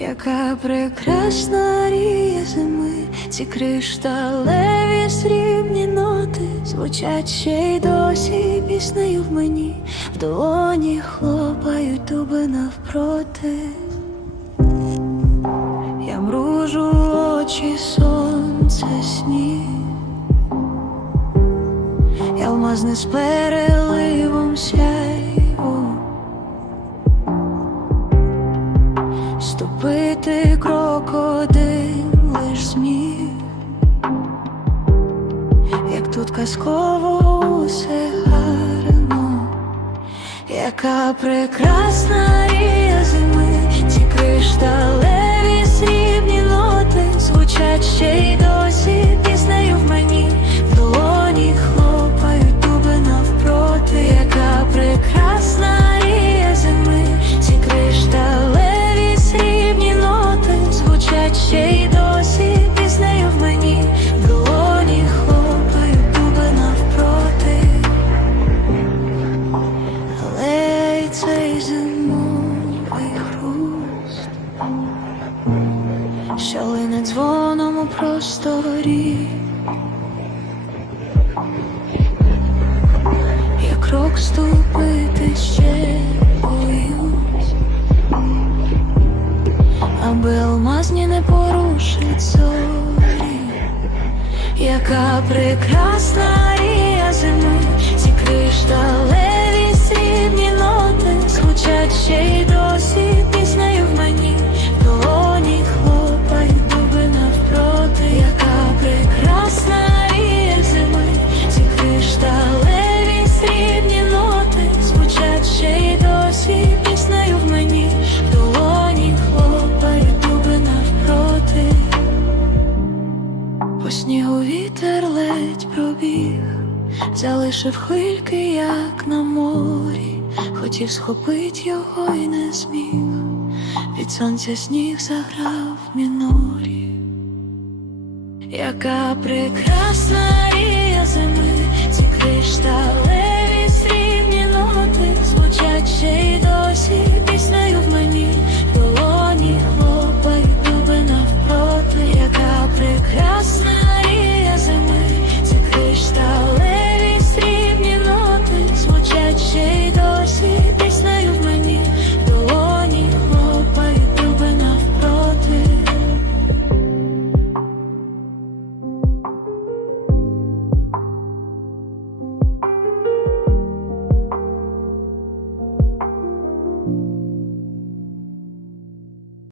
Яка прекрасна рія зими, ці кришталеві срібні ноти звучать ще й досі піснею в мені, в долоні хлопають дуби навпроти. Я мружу очі, сонце сніг, я алмазне з переливом сяйво. Ступити крок один лиш зміг, як тут казково усе гарно, яка прекрасна рія ці кришталеві зимовий хруст, що лине дзвоном у просторі, я крок ступити ще боюсь, аби алмазні не порушить зорі. Яка прекрасна рія зими, ці кришталеві пробіг, залишив хвильки, як на морі, хотів схопить його і не зміг, від сонця сніг заграв мінорі. Яка прекрасна рія зими, ці кришталеві